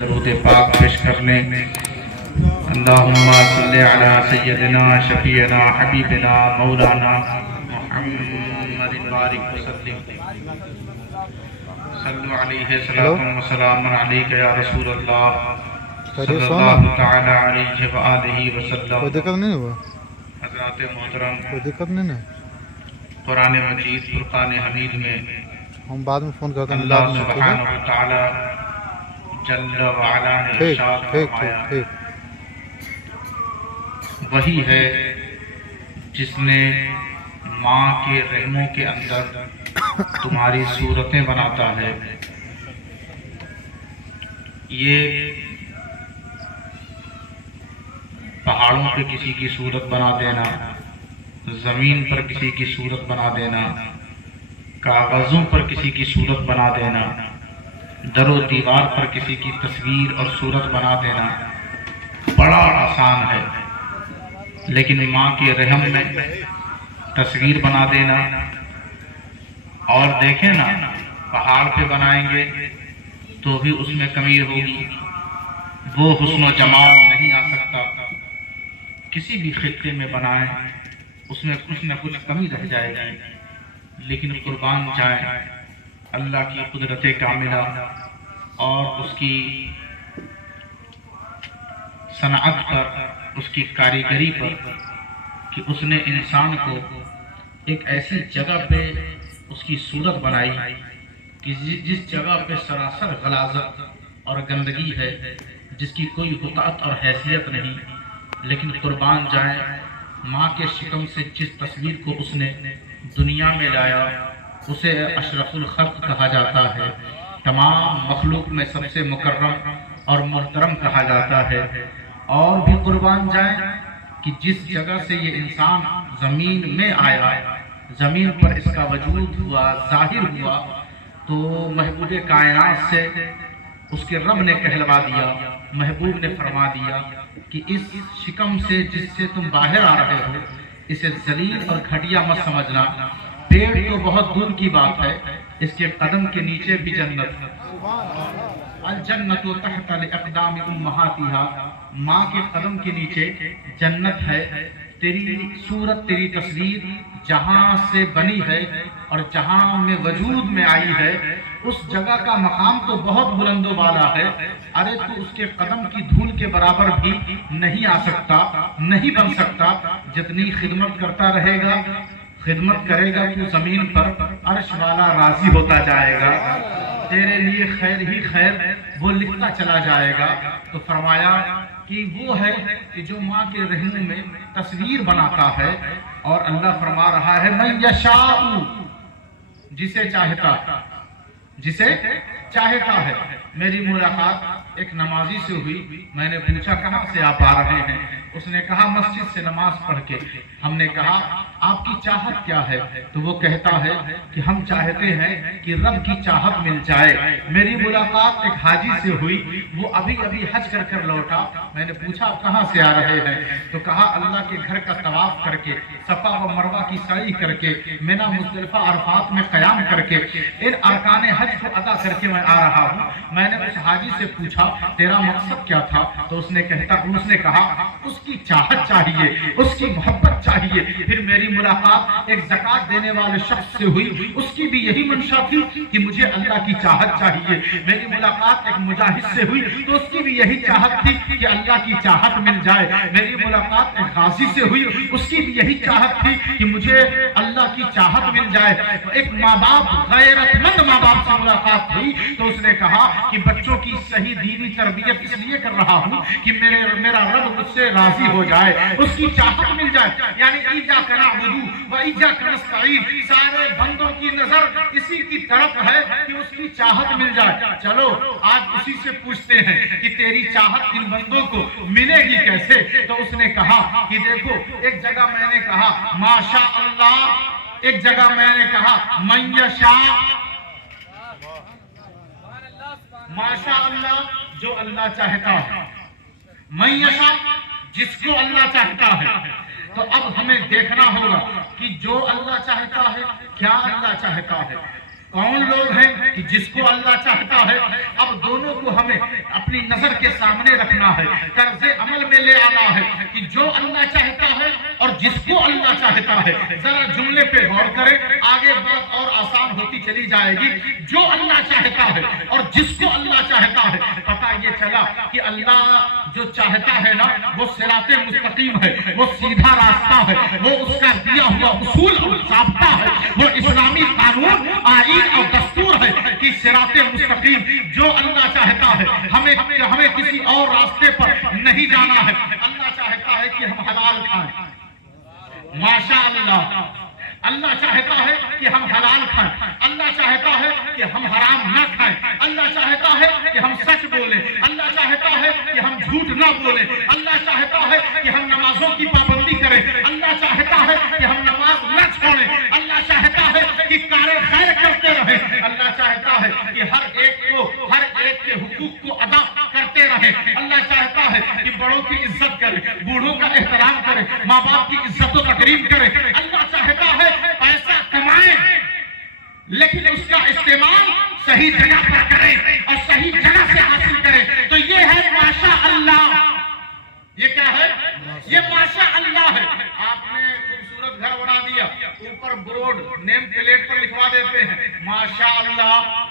درود پاک پیش کر لیں۔ اللہم صلی علی سیدنا شفیعنا حبیبنا مولانا محمد بارک وسلم صلو علیہ صلاۃ و سلام علیک یا رسول اللہ صلی اللہ تعالی علیہ وآلہ وسلم۔ کوئی دقت نہیں ہوا؟ حضرات محترم، کوئی دقت نہیں نا؟ قرآن مجید فرقان حمید میں ہم بعد میں فون کرتے ہیں۔ اللہ سبحانہ و تعالی جل وعلا نے ارشاد فرمایا، وہی ہے جس نے ماں کے رحموں کے اندر تمہاری صورتیں بناتا ہے۔ یہ پہاڑوں پہ کسی کی صورت بنا دینا، زمین پر کسی کی صورت بنا دینا، کاغذوں پر کسی کی صورت بنا دینا، در و دیوار پر کسی کی تصویر اور صورت بنا دینا بڑا آسان ہے، لیکن ماں کے رحم میں تصویر بنا دینا، اور دیکھیں نا پہاڑ پہ بنائیں گے تو بھی اس میں کمی ہوگی، وہ حسن و جمال نہیں آ سکتا۔ کسی بھی خطے میں بنائیں اس میں کچھ نہ کچھ کمی رہ جائے گی، لیکن قربان جائیں اللہ کی قدرت کاملہ اور اس کی صنعت پر، اس کی کاریگری پر، کہ اس نے انسان کو ایک ایسی جگہ پہ اس کی صورت بنائی کہ جس جگہ پہ سراسر غلاظت اور گندگی ہے، جس کی کوئی وقعت اور حیثیت نہیں، لیکن قربان جائیں ماں کے شکم سے جس تصویر کو اس نے دنیا میں لایا اسے اشرف الخلق کہا جاتا ہے، تمام مخلوق میں سب سے مکرم اور محترم کہا جاتا ہے۔ اور بھی قربان جائیں کہ جس جگہ سے یہ انسان زمین میں آیا، زمین پر اس کا وجود ہوا، ظاہر ہوا، تو محبوب کائنات سے اس کے رب نے کہلوا دیا، محبوب نے فرما دیا کہ اس شکم سے جس سے تم باہر آ رہے ہو اسے ذلیل اور گھٹیا مت سمجھنا، پیڑ تو بہت دور کی بات ہے، اس کے قدم کے نیچے بھی جنت، الجنت تحت الاقدام امہاتہا، ماں کے قدم کے نیچے جنت ہے۔ تیری صورت، تیری تصویر جہاں سے بنی ہے اور جہاں میں وجود میں آئی ہے، اس جگہ کا مقام تو بہت بلند و بالا ہے، ارے تو اس کے قدم کی دھول کے برابر بھی نہیں آ سکتا، نہیں بن سکتا۔ جتنی خدمت کرتا رہے گا، خدمت کرے گا تو زمین پر عرش والا راضی ہوتا جائے گا، تیرے لیے خیر ہی خیر وہ لکھتا چلا جائے گا۔ تو فرمایا کہ وہ ہے کہ جو ماں کے رحم میں تصویر بناتا ہے، اور اللہ فرما رہا ہے من یشاء، جسے چاہتا ہے۔ میری ملاقات ایک نمازی سے ہوئی، میں نے پوچھا کہاں سے آپ آ رہے ہیں؟ اس نے کہا مسجد سے نماز پڑھ کے۔ ہم نے کہا آپ کی چاہت کیا ہے؟ تو وہ کہتا ہے کہ ہم چاہتے ہیں کہ رب کی چاہت مل جائے۔ میری ملاقات ایک حاجی سے ہوئی، وہ ابھی حج کر لوٹا، میں نے پوچھا آپ کہاں سے آ رہے ہیں؟ تو کہا اللہ کے گھر کا طواف کر کے، صفا و مروہ کی سعی کر کے، منی مزدلفہ عرفات میں قیام کر کے، ان ارکان حج کو ادا کر کے میں آ رہا ہوں۔ میں نے اس حاجی سے پوچھا تیرا مقصد کیا تھا؟ تو اس نے کہا اس کی چاہت چاہیے، اس کی محبت چاہیے۔ پھر میری ملاقات ایک زکوٰۃ دینے والے شخص سے ہوئی، اس کی بھی یہی منشا تھی کہ مجھے اللہ کی چاہت چاہیے۔ میری ملاقات ایک مجاہد سے ہوئی تو اس کی بھی یہی چاہت تھی کہ اللہ کی چاہت مل جائے۔ میری ملاقات ایک غازی سے ہوئی، اس کی بھی یہی چاہت تھی کہ مجھے اللہ کی چاہت مل جائے۔ ایک ماں باپ، غیرت مند ماں باپ سے ملاقات ہوئی تو اس نے کہا کہ بچوں کی صحیح دینی تربیت اس لیے کر رہا ہوں کہ میرا رب مجھ سے راضی ہو جائے، اس کی چاہت مل جائے۔ یعنی ایاک نعبد و ایاک نستعین، سارے بندوں کی نظر اسی کی طرف ہے کہ اس کی چاہت مل جائے۔ چلو آج اسی سے پوچھتے ہیں کہ تیری چاہت ان بندوں کو ملے گی کیسے؟ تو اس نے کہا کہ دیکھو، ایک جگہ میں نے کہا ماشاء اللہ، ایک جگہ میں نے کہا من یشاء، ماشاء اللہ جو اللہ چاہتا ہے، من یشاء جس کو اللہ چاہتا ہے۔ تو اب ہمیں دیکھنا ہوگا کہ جو اللہ چاہتا ہے کیا اللہ چاہتا ہے۔ कौन लोग हैं कि जिसको अल्लाह चाहता है। अब दोनों को हमें अपनी नजर के सामने रखना है, कर्जे अमल में ले आना है कि जो अल्लाह चाहता है और जिसको अल्लाह चाहता है। जरा जुमले पे गौर करें, आगे बात और आसान होती चली जाएगी। जो अल्लाह चाहता है और जिसको अल्लाह चाहता है, पता ये चला कि अल्लाह जो चाहता है ना, वो सिराते मुस्तकीम है, वो सीधा रास्ता है, वो उसका दिया हुआ उसूल और ज़ाब्ता है, वो इस्लामी कानून आईन और दस्तूर है कि सिराते मुस्तकीम। जो अल्लाह चाहता है, हमें किसी और रास्ते पर नहीं जाना है। अल्लाह चाहता है कि हम हलाल खाएं, माशा अल्लाह। अल्लाह चाहता है कि हम हलाल खाएं, अल्लाह चाहता है कि हम हराम ना खाएं, अल्लाह चाहता है कि हम सच बोलें, अल्लाह चाहता है कि हम झूठ ना बोलें, अल्लाह चाहता है कि हम नमाजों की पाबंदी करें, अल्लाह चाहता है कि हम नमाज न छोड़ें, अल्लाह चाहता है कि कार्य खैर करते रहें, अल्लाह चाहता है कि हर एक के हुकूक को अदा करते रहें, अल्लाह चाहता है कि बड़ों की इज्जत करें, बूढ़ों का एहतराम करें, माँ बाप की इज्जत और तकरीम करें। अल्लाह चाहता है पैसा कमाएं लेकिन उसका इस्तेमाल सही जगह पर करें और सही जगह से हासिल करें। तो ये है माशा अल्लाह। ये क्या है? ये माशा अल्लाह है। आपने खूबसूरत घर बना दिया, ऊपर बोर्ड नेम प्लेट पर लिखवा देते हैं माशा अल्लाह,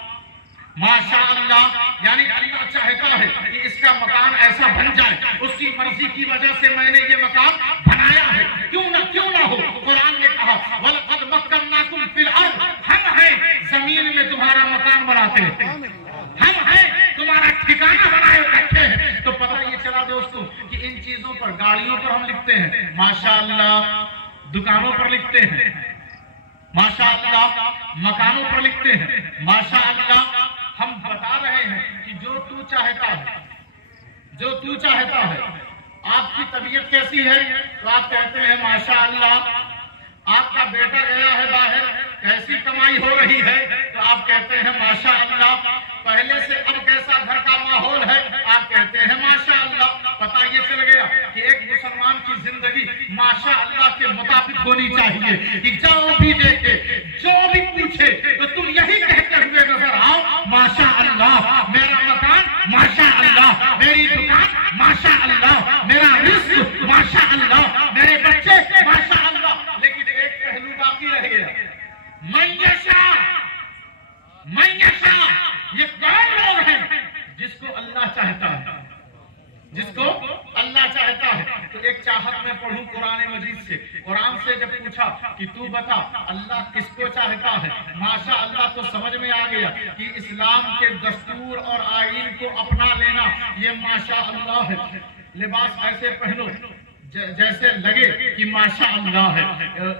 माशा अल्लाह। यानी अल्लाह चाहता है कि इसका मकान ऐसा बन जाए, उसकी मर्जी की वजह से मैंने ये मकान बनाया है। क्यों ना हो। कुरान ने कहा वलक़द मक्कन्नाकुम फिल अर्द, हम हैं जमीन में तुम्हारा मकान बनाते हैं, हम हैं तुम्हारा ठिकाना बनाए रखे हैं। तो पता ये चला दोस्तों कि इन चीजों पर, गाड़ियों पर हम लिखते हैं माशा अल्लाह, दुकानों पर लिखते हैं माशा अल्लाह, मकानों पर लिखते हैं माशा अल्लाह। हम बता रहे हैं कि जो तू चाहता है, जो तू चाहता है। आपकी तबीयत कैसी है तो आप कहते हैं माशा अल्लाह। आपका बेटा गया है बाहर, कैसी कमाई हो रही है तो आप कहते हैं माशा अल्लाह। पहले से अब कैसा घर का माहौल है आप कहते हैं माशा अल्लाह। पता ये चल गया कि एक मुसलमान की जिंदगी माशा अल्लाह के मुताबिक होनी चाहिए कि जो भी देखे, जो भी पूछे तो तुम यही कहते हुए नजर आओ माशा अल्लाह। मेरा मकान माशा अल्लाह, मेरी दुकान माशा अल्लाह, मेरा रिस्क माशा अल्लाह, मेरे बच्चे माशा अल्लाह। लेकिन एक पहलू बाकी रह गया, मैयशा। ये कौन लोग हैं जिसको अल्लाह चाहता है, जिसको अल्लाह चाहता है। तो एक चाहत में पढ़ूं कुरान मजीद से। कुरान से जब पूछा कि तू बता अल्लाह किसको चाहता है, माशा अल्लाह तो समझ में आ गया कि इस्लाम के दस्तूर और आईन को अपना लेना ये माशा अल्लाह है। लिबास ऐसे पहनो जैसे लगे कि माशा अल्लाह है,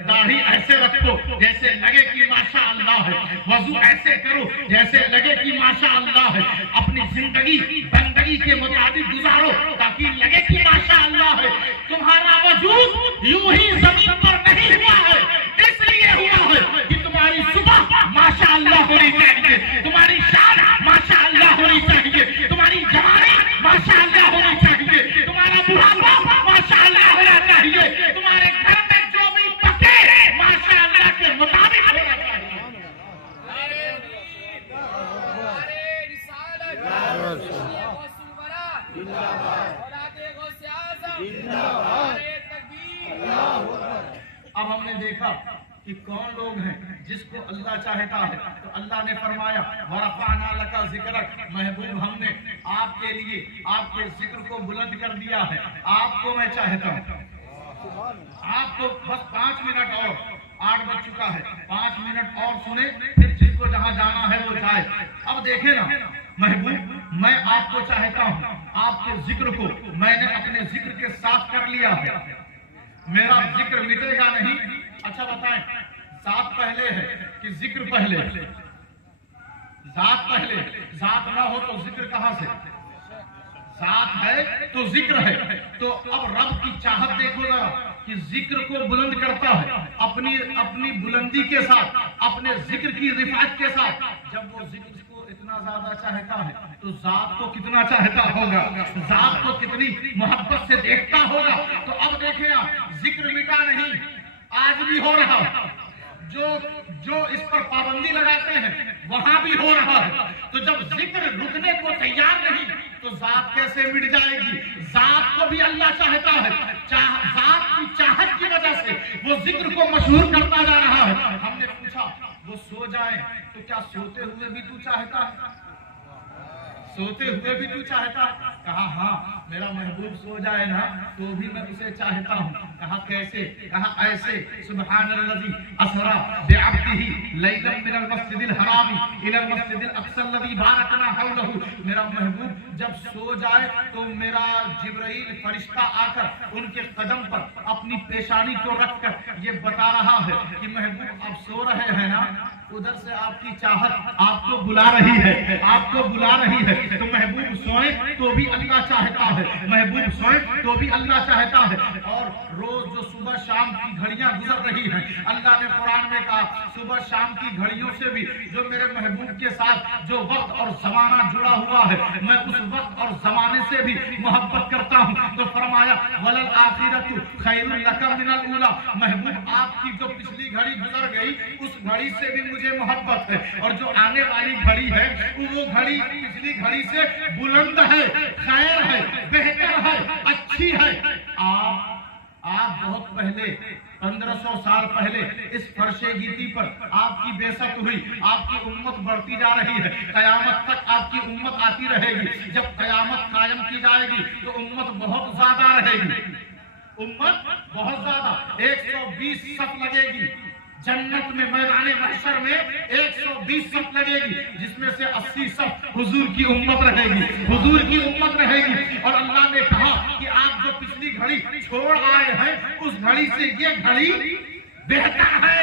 दाढ़ी ऐसे रखो जैसे लगे कि माशा अल्लाह है, वजू ऐसे करो जैसे लगे कि माशा अल्लाह है। अपनी जिंदगी बंदगी के मुताबिक गुजारो ताकि लगे कि माशा अल्लाह है। तुम्हारा वजूद यूं ही जमीन पर नहीं हुआ है, इसलिए हुआ है कि तुम्हारी सुबह माशा अल्लाह होनी चाहिए, तुम्हारी शान माशा अल्लाह होनी चाहिए, तुम्हारी जवानी माशा अल्लाह होनी चाहिए, तुम्हारा बुढ़ापा माशा अल्लाह होना चाहिए, तुम्हारे घर में जो भी पके माशा अल्लाह के मुताबिक होना चाहिए। अब हमने देखा कि कौन लोग हैं जिसको अल्लाह चाहता है। तो अल्लाह ने फरमाया वरफ़अना लका ज़िक्रक, महबूब हमने आपके लिए आपके जिक्र को बुलंद कर दिया है। आपको मैं चाहता हूँ, आपको बस 5 मिनट और, 8 बज चुका है, 5 मिनट और सुने, फिर जिसको जहाँ जाना है वो जाए। अब देखे ना महबूब, मैं आपको चाहता हूँ, आपके जिक्र को मैंने अपने जिक्र के साथ कर लिया है, मेरा जिक्र मिटेगा नहीं। अच्छा बताएं, जात पहले है कि जिक्र पहले? जात पहले, जात ना हो तो जिक्र कहां से? जात है तो जिक्र है। तो अब रब की चाहत देखो जरा कि जिक्र को बुलंद करता है अपनी बुलंदी के साथ, अपने जिक्र की रिफात के साथ। जब वो जिक्र को इतना ज्यादा चाहता है तो जात को कितना चाहता होगा, जात को कितनी मोहब्बत से देखता होगा। तो अब देखे आप, जिक्र मिटा नहीं, आज भी हो रहा, जो इस पर पाबंदी लगाते हैं वहां भी हो रहा है। तो जब जिक्र रुकने को तैयार नहीं तो जात कैसे मिट जाएगी? जात को भी अल्लाह चाहता है, जात की चाहत की वजह से वो जिक्र को मशहूर करता जा रहा है। हमने पूछा वो सो जाए तो क्या सोते हुए भी तू चाहता है? सोते हुए भी तू चाहता? कहा हाँ, मेरा महबूब सो जाए ना तो भी मैं उसे चाहता हूँ। कहा कैसे? कहा ऐसे, सुब्हानल्लज़ी असरा बिअब्दिही लैलन मिनल मस्जिदिल हरामी इलल मस्जिदिल अक़सा अल्लज़ी बारकना हौलहू। मेरा महबूब जब सो जाए तो मेरा जिब्राइल फरिश्ता आकर उनके कदम पर अपनी पेशानी को रखकर ये बता रहा है कि महबूब आप सो रहे हैं ना, उधर से आपकी चाहत आपको बुला रही है, आपको बुला रही है। तो महबूब सोए तो भी अल्लाह चाहता है, महबूब सोए तो भी अल्लाह चाहता है। और रोज जो सुबह शाम की घड़ियां गुजर रही हैं, अल्लाह ने कुरान में कहा सुबह शाम की घड़ियों से भी जो मेरे महबूब के साथ जो वक्त और जमाना जुड़ा हुआ है, मैं उस वक्त और जमाने से भी मोहब्बत करता हूँ। तो फरमाया वलल आखिरतु खैरुल लका मिनल ऊला। महबूब आपकी जो पिछली घड़ी गुजर गई उस घड़ी से भी मुझे मोहब्बत है, और जो आने वाली घड़ी है वो घड़ी पिछली घड़ी से बुलंद है, खैर है, बेहतर है, अच्छी है। आप बहुत पहले 1500 साल पहले इस फर्शे गीती पर आपकी बेइज्जत हुई, आपकी उम्मत बढ़ती जा रही है, कयामत तक आपकी उम्मत आती रहेगी। जब कयामत कायम की जाएगी तो उम्मत बहुत ज्यादा रहेगी, उम्मत बहुत ज्यादा, 120 सफ लगेगी। जन्नत में मैदाने महशर में 120 सफ लगेगी, जिसमें से 80 सफ हुजूर की उम्मत रहेगी, हुजूर की उम्मत रहेगी। और अल्लाह ने कहा कि आप जो पिछली घड़ी छोड़ आए हैं उस घड़ी से ये घड़ी बेहतर है,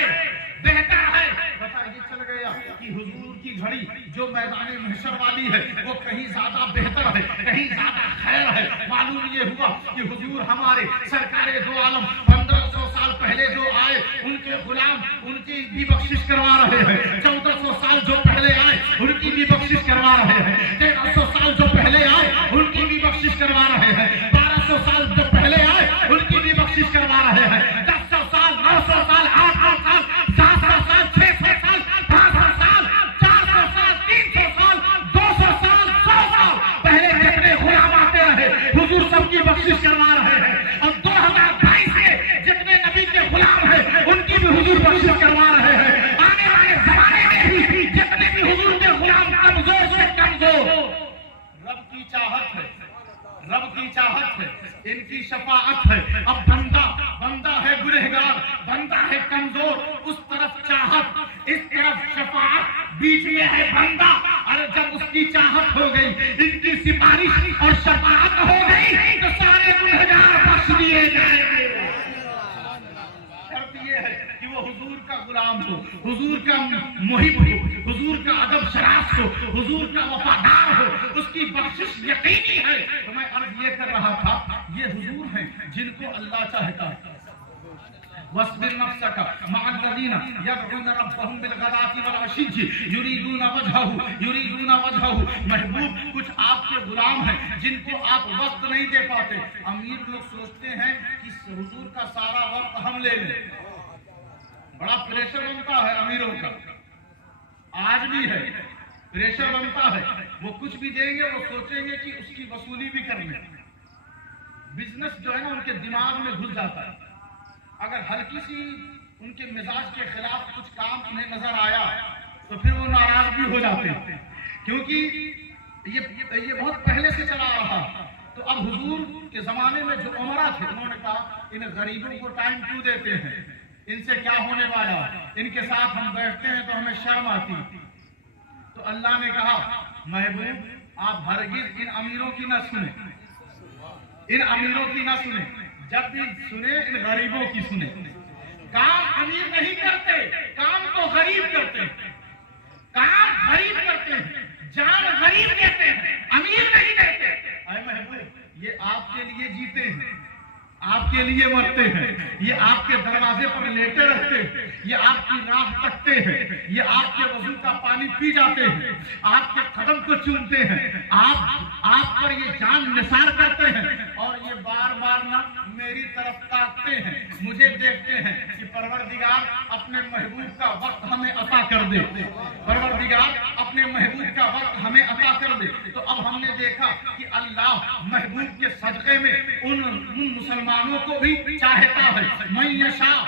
बेहतर है। बताइए चल गया कि हुजूर की घड़ी जो मैदाने महशर वाली है वो कहीं ज्यादा बेहतर है, कहीं ज्यादा खैर है। मालूम ये हुआ कि हुजूर हमारे सरकारे दो आलम 1500 साल पहले जो आए उनके गुलाम उनकी भी बख्शिश करवा रहे हैं, 1400 साल जो पहले आए उनकी भी बख्शिश करवा रहे हैं, 1300 साल जो पहले आए उनकी भी बख्शिश करवा रहे हैं, 1200 साल जो पहले आए उनकी भी बख्शिश करवा रहे हैं, 1000 साल, 900 साल, 800 साल, 700 साल, 600 साल, 500 साल, 400 साल, 300 साल, 200 साल, 100 साल पहले जितने गुलाम आते रहे हुजूर सबकी बख्शिश करवा रहे हैं। और 2022 से जितने नबी के गुलाम हैं उनकी भी हुजूर बख्शिश करवा रहे हैं। आने वाले जमाने में भी जितने भी हुजूर के गुलाम कमजोर से कमजोर, रब की चाहत है, रब की चाहत है, इनकी शफाअत है। अब बंदा है गुनहगार, बंदा है कमजोर, उस तरफ चाहत, इस तरफ शफाअत, बीच में है बंदा। अरे जब उसकी चाहत हो गई, इनकी सिफारिश और शफाअत हो गई तो सारे गुनहगार बख्श दिए जाएंगे। शर्त ये है कि वो हुजूर का गुलाम हो, हुजूर का मुहिब हो, हुजूर का अदब शराफ हो, हुजूर का वफादार हो, उसकी बख्शिश यकीनी है। तो मैं अर्ज ये कर रहा था, ये हुजूर हैं जिनको अल्लाह चाहता है। वस्बिर नफ्सका मअल्लज़ीना यदऊना रब्बहुम बिलगदाति वल अशिय्यि युरीदूना वजहहु। महबूब कुछ आपके गुलाम हैं जिनको आप वक्त नहीं दे पाते। अमीर लोग सोचते हैं कि हुजूर का सारा वक्त हम ले लें, बड़ा प्रेशर बनता है अमीरों का, आज भी है प्रेशर बनता है। वो कुछ भी देंगे वो सोचेंगे कि उसकी वसूली भी करनी। बिजनेस जो है ना उनके दिमाग में घुस जाता है। अगर हल्की सी उनके मिजाज के खिलाफ कुछ काम उन्हें नजर आया तो फिर वो नाराज भी हो जाते हैं, क्योंकि ये बहुत पहले से चला रहा। तो अब हुजूर के जमाने में जो उमरा थे उन्होंने कहा इन गरीबों को टाइम क्यों देते हैं, इनसे क्या होने वाला, इनके साथ हम बैठते हैं तो हमें शर्म आती। तो अल्लाह ने कहा महबूब आप हरगिज इन अमीरों की ना सुने, इन अमीरों की ना सुने, जब भी सुने इन गरीबों की सुने। काम अमीर नहीं करते, काम तो गरीब करते हैं, काम गरीब करते हैं, जान गरीब देते हैं, अमीर नहीं देते। अरे महबूब ये आपके लिए जीते हैं, آپ کے لیے مرتے ہیں، یہ آپ کے دروازے پر لیٹے رہتے ہیں، یہ آپ کی راہ تکتے ہیں، یہ آپ کے وضو کا پانی پی جاتے ہیں، آپ کے قدم کو چومتے ہیں، آپ پر یہ جان نثار کرتے ہیں، اور یہ بار بار نہ میری طرف تاکتے ہیں، مجھے دیکھتے ہیں کہ پروردگار اپنے محبوب کا وقت ہمیں عطا کر دے، پروردگار اپنے محبوب کا وقت ہمیں عطا کر دے۔ تو اب ہم نے دیکھا کہ اللہ محبوب کے صدقے میں ان مسلمانوں کو بھی چاہتا ہے، من یشاء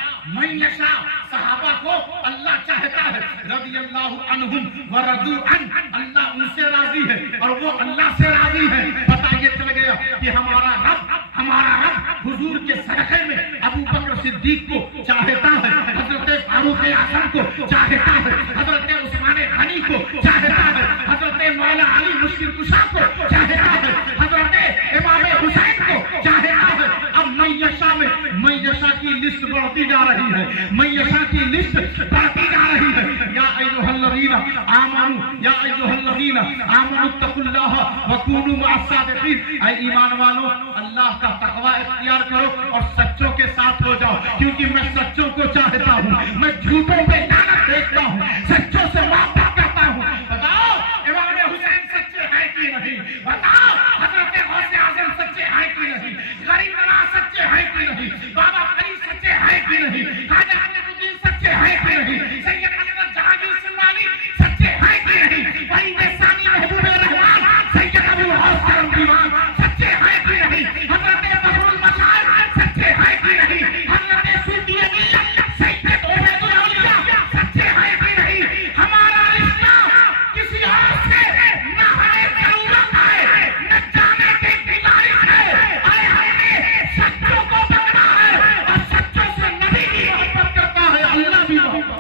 صحابہ کو اللہ چاہتا ہے، رضی اللہ عنہم ورضوا عنہ، اللہ ان سے راضی ہے اور وہ اللہ سے راضی ہے۔ پتہ یہ چل گیا کہ ہمارا رب حضور کے صدقے میں ابو بکر صدیق کو چاہتا ہے، حضرت فاروق اعظم کو چاہتا ہے، حضرت عثمان غنی کو چاہتا ہے، حضرت مولا علی مشکل کشا کو چاہتا ہے، حضرت امام حسین کو چاہتا ہے۔ اب من یشاء کی لسٹ بڑھتی جا رہی ہے، من یشاء کی لسٹ بڑھتی جا رہی ہے۔ یا ایھا الذین آمنوا اتقوا اللہ وکونوا مع الصادقین، اے ایمان والو اللہ کا تقوی اختیار کرو اور سچوں کے ساتھ ہو جاؤ، کیونکہ میں سچوں کو چاہتا ہوں، میں جھوٹوں پہ لعنت دیکھتا ہوں، سچوں سے محبت کرتا ہوں۔ بتاؤ امام حسین سچے ہیں کہ نہیں؟ بتاؤ حضرت غوث اعظم سچے ہیں کہ نہیں؟ غریب نواز سچے ہیں کہ نہیں؟ بابا فرید سچے ہیں کہ نہیں؟ خواجہ الدین سچے ہیں کہ نہیں؟ سید حضرت جہانگیر سلطانی سچے ہیں کہ نہیں؟ فرید ثانی محبوب رحمان سید ابو العاص کرم دیوان سچے ہیں کہ نہیں؟ حضرت بدر المشاعر سچے ہیں کہ نہیں؟ حضرت صوفی ملت سید عبید الاولیاء سچے ہیں کہ نہیں؟ ہمارا اسلام کسی اور سے نہ ہمیں ضرورت ہے نہ جانے کی گزارش ہے، اے ہم نے سچوں کو پکڑا ہے اور سچوں سے نبی کی محبت کرتا ہے، اللہ بھی محبت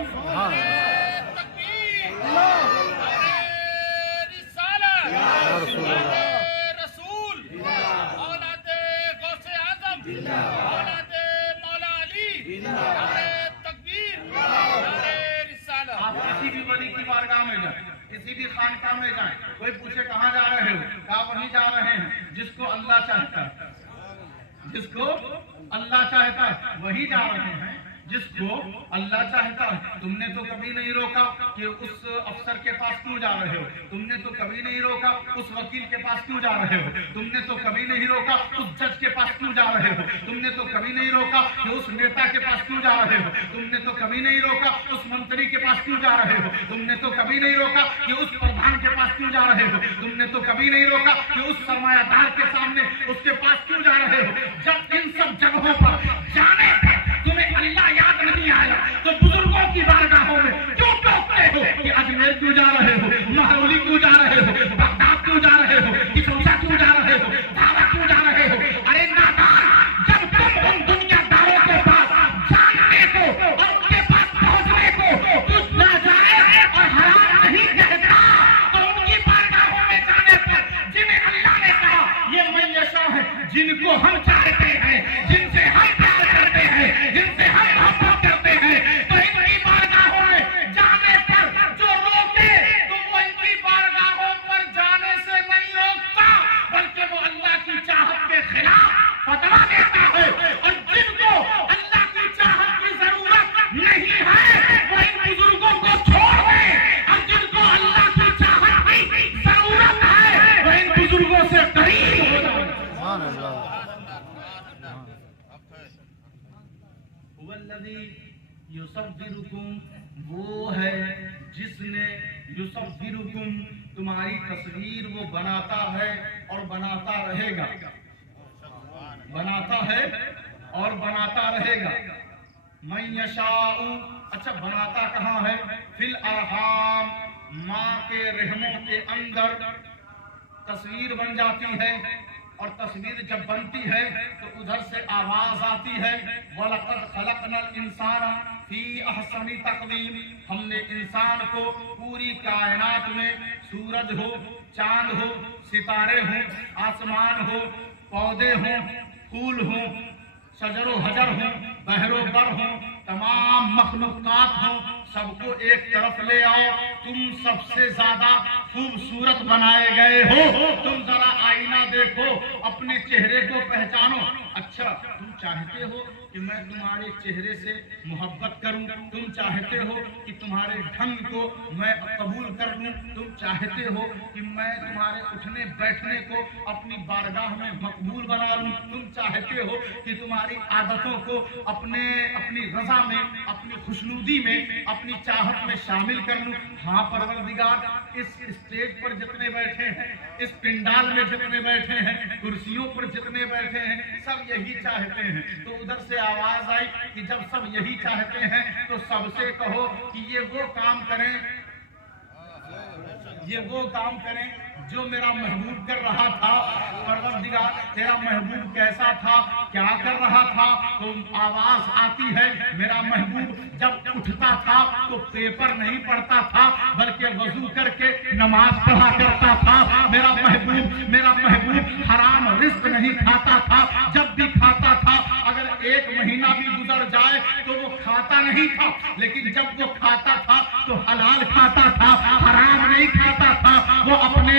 کسی بھی ولی کی بارگاہ میں جائیں، کسی بھی خانقاہ میں جائیں، کوئی پوچھے کہاں جا رہے ہو، کہا وہیں جا رہے ہیں جس کو اللہ چاہتا ہے، جس کو اللہ چاہتا ہے وہیں جا رہے ہیں جس کو اللہ چاہتا ہے۔ تم نے تو کبھی نہیں روکا کہ اس افسر کے پاس کیوں جا رہے ہو، تم نے تو کبھی نہیں روکا اس وکیل کے پاس کیوں جا رہے ہو، تم نے تو کبھی نہیں روکا اس جج کے پاس کیوں جا رہے ہو، تم نے تو کبھی نہیں روکا کہ اس نیتا کے پاس کیوں جا رہے ہو، تم نے تو کبھی نہیں روکا اس منتری کے پاس کیوں جا رہے ہو، تم نے تو کبھی نہیں روکا کہ اس پردھان کے پاس کیوں جا رہے ہو، تم نے تو کبھی نہیں روکا کہ اس سرمایہ دار کے سامنے اس کے پاس کیوں جا رہے ہو۔ جب ان سب جگہوں پر جانے پر تمہیں اللہ یاد نہیں آیا تو بزرگوں کی بارگاہوں میں کیوں ٹوکتے ہو کہ اجمیر کیوں جا رہے ہو، مہرولی کیوں جا رہے ہو، بغداد کیوں جا رہے ہو، کسوچا کیوں جا رہے ہو، دھارا کیوں جا رہے ہو؟ ارے نادان، جب تم ان دنیا داروں کے پاس جاننے کو اور ان کے پاس پہنچنے کو کچھ نہ جائے اور حرام نہیں کہتا تو ان کی بارگاہوں میں جانے پر جنہیں اللہ نے کہا یہ من یشاء ہے، جن کو ہم چاہتے ہیں، جن سے ہم پیار کرتے ہیں، جن سے ہم محبت کرتے ہیں، تو ان کی بارگاہوں میں جانے پر جو روکے تو وہ ان کی بارگاہوں پر جانے سے نہیں روکتا بلکہ وہ اللہ کی چاہت کے خلاف فتویٰ دیتا ہے، اور جن کو اللہ کی چاہت کی ضرورت نہیں ہے وہ ان بزرگوں کو چھوڑ دیں، اور جن کو اللہ کی چاہت کی ضرورت ہے وہ ان بزرگوں سے قریب ہو جائیں۔ سبحان اللہ۔ یصورکم، وہ ہے جس نے یصورکم، تمہاری تصویر وہ بناتا ہے اور بناتا رہے گا، بناتا ہے اور بناتا رہے گا۔ من یشاء، اچھا بناتا کہاں ہے؟ فی الارحام، ماں کے رحموں کے اندر تصویر بن جاتی ہے، اور تصویر جب بنتی ہے تو ادھر سے آواز آتی ہے، وَلَقَدْ خَلَقْنَا الْإِنسَانَ فِي أَحْسَنِ تَقْوِيمٍ، ہم نے انسان کو پوری کائنات میں سورج ہو، چاند ہو، ستارے ہوں، آسمان ہو، پودے ہوں، پھول ہوں، شجر و حجر ہوں، بحر و بر ہوں، تمام مخلوقات ہوں، سب کو ایک طرف لے آؤ، تم سب سے زیادہ خوبصورت بنائے گئے ہو۔ تم ذرا آئینہ دیکھو، اپنے چہرے کو پہچانو، अच्छा तुम चाहते हो कि मैं तुम्हारे चेहरे से मोहब्बत करूं, तुम चाहते हो कि तुम्हारे ढंग को मैं कबूल कर लूं, तुम चाहते हो कि मैं तुम्हारे उठने बैठने को अपनी बारगाह में मकबूल बना लूं, तुम चाहते हो कि तुम्हारी आदतों को अपनी रजा में, अपनी खुशनुदी में, अपनी चाहत में शामिल कर लूं। हाँ परवरदिगार, इस स्टेज पर जितने बैठे हैं, इस पिंडाल में जितने बैठे हैं, कुर्सियों पर जितने बैठे हैं, सब यही चाहते हैं। तो उधर से आवाज आई कि जब सब यही चाहते हैं तो सबसे कहो कि ये वो काम करें जो मेरा महबूब कर रहा था। परवरदिगार, तेरा महबूब कैसा था, क्या कर रहा था? तो आवाज आती है, मेरा महबूब जब उठता था तो पेपर नहीं पढ़ता था, बल्कि वजू करके नमाज पढ़ा करता था। मेरा महबूब हराम रिस्क नहीं खाता था, जब भी खाता था अगर 1 महीना भी गुजर जाए तो वो खाता नहीं था, लेकिन जब वो खाता था तो हलाल खाता था, हराम नहीं खाता था। वो अपने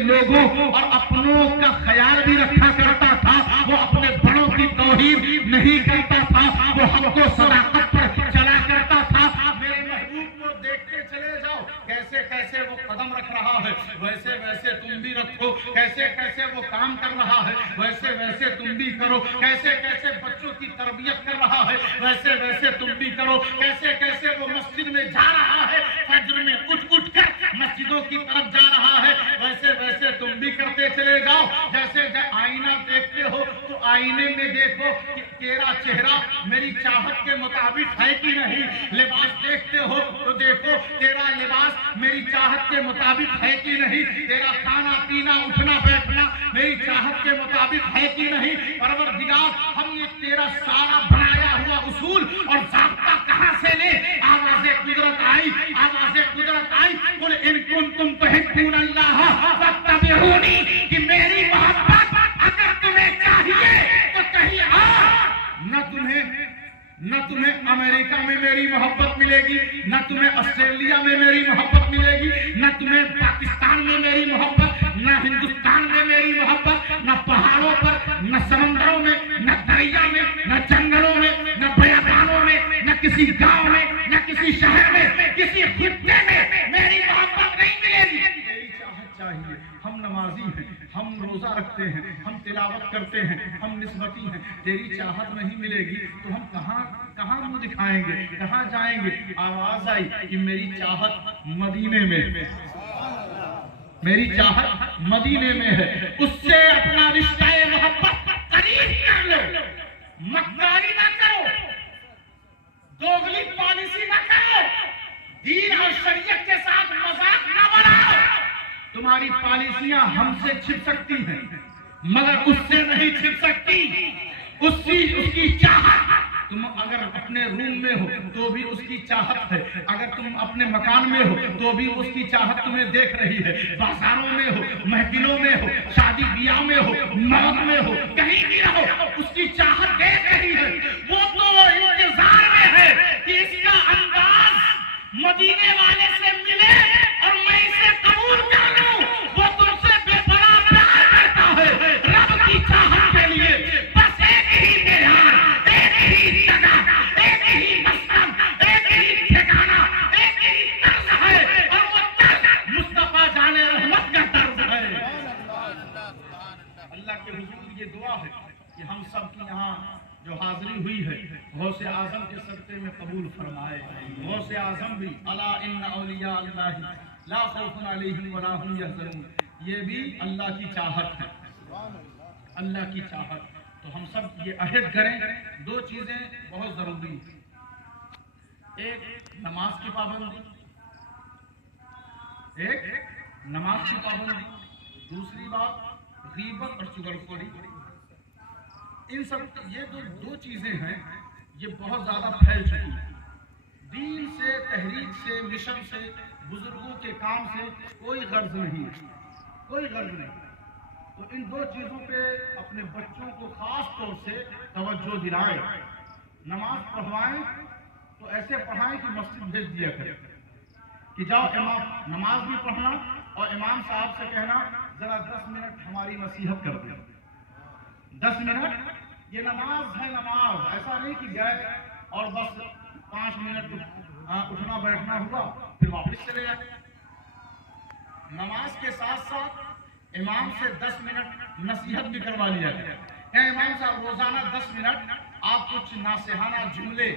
लोगों और अपनों का ख्याल भी रखा करता था, वो अपने बड़ों की तौहीन नहीं करता था, वो हमको सदाकत पर चला करता था। मेरे महबूब को देखते चले जाओ, कैसे कैसे वो कदम रख रहा है, वैसे वैसे तुम भी रखो, कैसे कैसे वो काम कर रहा है, वैसे वैसे तुम भी करो, कैसे कैसे बच्चों की तरबियत कर रहा है, वैसे वैसे तुम भी करो, कैसे कैसे वो मस्जिद में जा रहा है, फज्र में उठ कर मस्जिदों की तरफ जा रहा है, वैसे वैसे तुम भी करते चले जाओ। जैसे आईना देखते हो तो आईने में देखो कि तेरा चेहरा मेरी चाहत के मुताबिक है कि नहीं, लिबास देखते हो तो देखो तेरा लिबास मेरी चाहत के मुताबिक है कि नहीं, तेरा खाना पीना उठना बैठना मेरी चाहत के मुताबिक है कि नहीं। परवरदिगार, हमने तेरा सारा बनाया हुआ उसूल और ज़ाब्ता कहां से ले? आवाज़े कुदरत आई, कुल इन कुंतुम तुहिब्बूनल्लाह फत्तबिऊनी, कि मेरी मोहब्बत अगर तुम्हें चाहिए तो कहीं न तुम्हें अमेरिका में मेरी मोहब्बत मिलेगी, न तुम्हें ऑस्ट्रेलिया में मेरी मोहब्बत मिलेगी, न तुम्हें पाकिस्तान में मेरी मोहब्बत, न हिंदुस्तान में मेरी मोहब्बत, न पहाड़ों पर, न समंदरों में, न दरिया में, न जंगलों में, न बयाबानों में, न किसी गांव में, न किसी शहर में, किसी खित्ते में मेरी मोहब्बत नहीं मिलेगी। मेरी चाहत चाहिए। हम नमाजी हैं, हम रोजा रखते हैं, हम तिलावत करते हैं, हम निस्बती हैं, तेरी चाहत नहीं मिलेगी तो हम कहां मुंह दिखाएंगे, कहां जाएंगे? आवाज आई कि मेरी चाहत मदीने में, मेरी चाहत मदीने में है, उससे अपना रिश्ता मोहब्बत करीब कर लो, मक्कारी ना करो, दोगली पॉलिसी ना करो, दीन और शरीयत के साथ मजाक ना बनाओ। तुम्हारी पॉलिसियां हमसे छिप सकती हैं मगर उससे नहीं छिप सकती। उसकी चाहत, तुम अगर अपने रूम में हो तो भी उसकी चाहत है, अगर तुम अपने मकान में हो तो भी उसकी चाहत तुम्हें देख रही है, बाजारों में हो, महफिलों में हो, शादी ब्याह में हो, मौत में हो, कहीं भी रहो, उसकी चाहत देख रही है। वो तो इंतजार में है कि इसका अंदाज मदीने वाले से मिले और मैं इसे कबूल कर लूं। वो तुमसे बेपनाह प्यार करता है, रब की चाहत के लिए बस एक ही मेयार, एक ही जगह, एक ही मस्कन, एक ही ठिकाना, एक ही तर्ज है और वो तर्ज मुस्तफा जाने रहमत का तर्ज है। अल्लाह के हुजूर ये दुआ है कि हम सब की यहाँ जो हाजिरी हुई है गौसे आजम के सदक़े में कबूल फरमाए। गौसे आजम भी अला इन्ना औलिया अल्लाह ला खौफुन अलैहिम वला हुम यहज़नून, ये भी अल्लाह की चाहत है, अल्लाह की चाहत। तो हम सब ये अहद करें, 2 चीजें बहुत जरूरी हैं, एक नमाज की पाबंदी, दूसरी बात गीबत और चुगलखोरी। इन सब ये 2 चीजें हैं, ये बहुत ज्यादा फैल चुकी है। दीन से, तहरीक से, मिशन से, बुजुर्गों के काम से कोई गर्ज नहीं है, कोई गर्ज नहीं। तो इन 2 चीजों पे अपने बच्चों को खास तौर से तवज्जो दिलाएं। नमाज पढ़वाएं तो ऐसे पढ़ाएं कि मस्जिद भेज दिया करें कि जाओ इमाम नमाज भी पढ़ना और इमाम साहब से कहना जरा 10 मिनट हमारी नसीहत कर दो, 10 मिनट یہ نماز ہے نماز، ایسا نہیں کہ گئے اور بس 5 منٹ اٹھنا بیٹھنا ہوا پھر واپس چلے جائے۔ نماز کے ساتھ ساتھ امام سے 10 منٹ نصیحت بھی کروا لیا جائے کہ امام صاحب روزانہ 10 منٹ آپ کچھ ناصحانہ جملے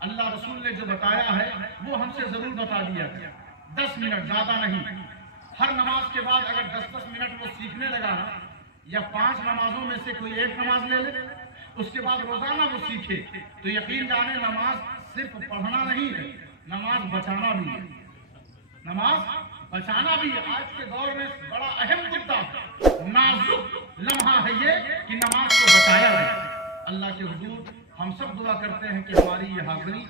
اللہ رسول نے جو بتایا ہے وہ ہم سے ضرور بتا دیا جائے، 10 منٹ زیادہ نہیں۔ ہر نماز کے بعد اگر 10 منٹ وہ سیکھنے لگا نا، یا 5 نمازوں میں سے کوئی ایک نماز لے لے، اس کے بعد روزانہ وہ سیکھے، تو یقین جانے نماز صرف پڑھنا نہیں ہے، نماز بچانا بھی ہے، نماز بچانا بھی ہے۔ آج کے دور میں بڑا اہم مدعا ہے، نازک لمحہ ہے یہ کہ نماز کو بچایا جائے۔ اللہ کے حضور ہم سب دعا کرتے ہیں کہ ہماری یہ حاضری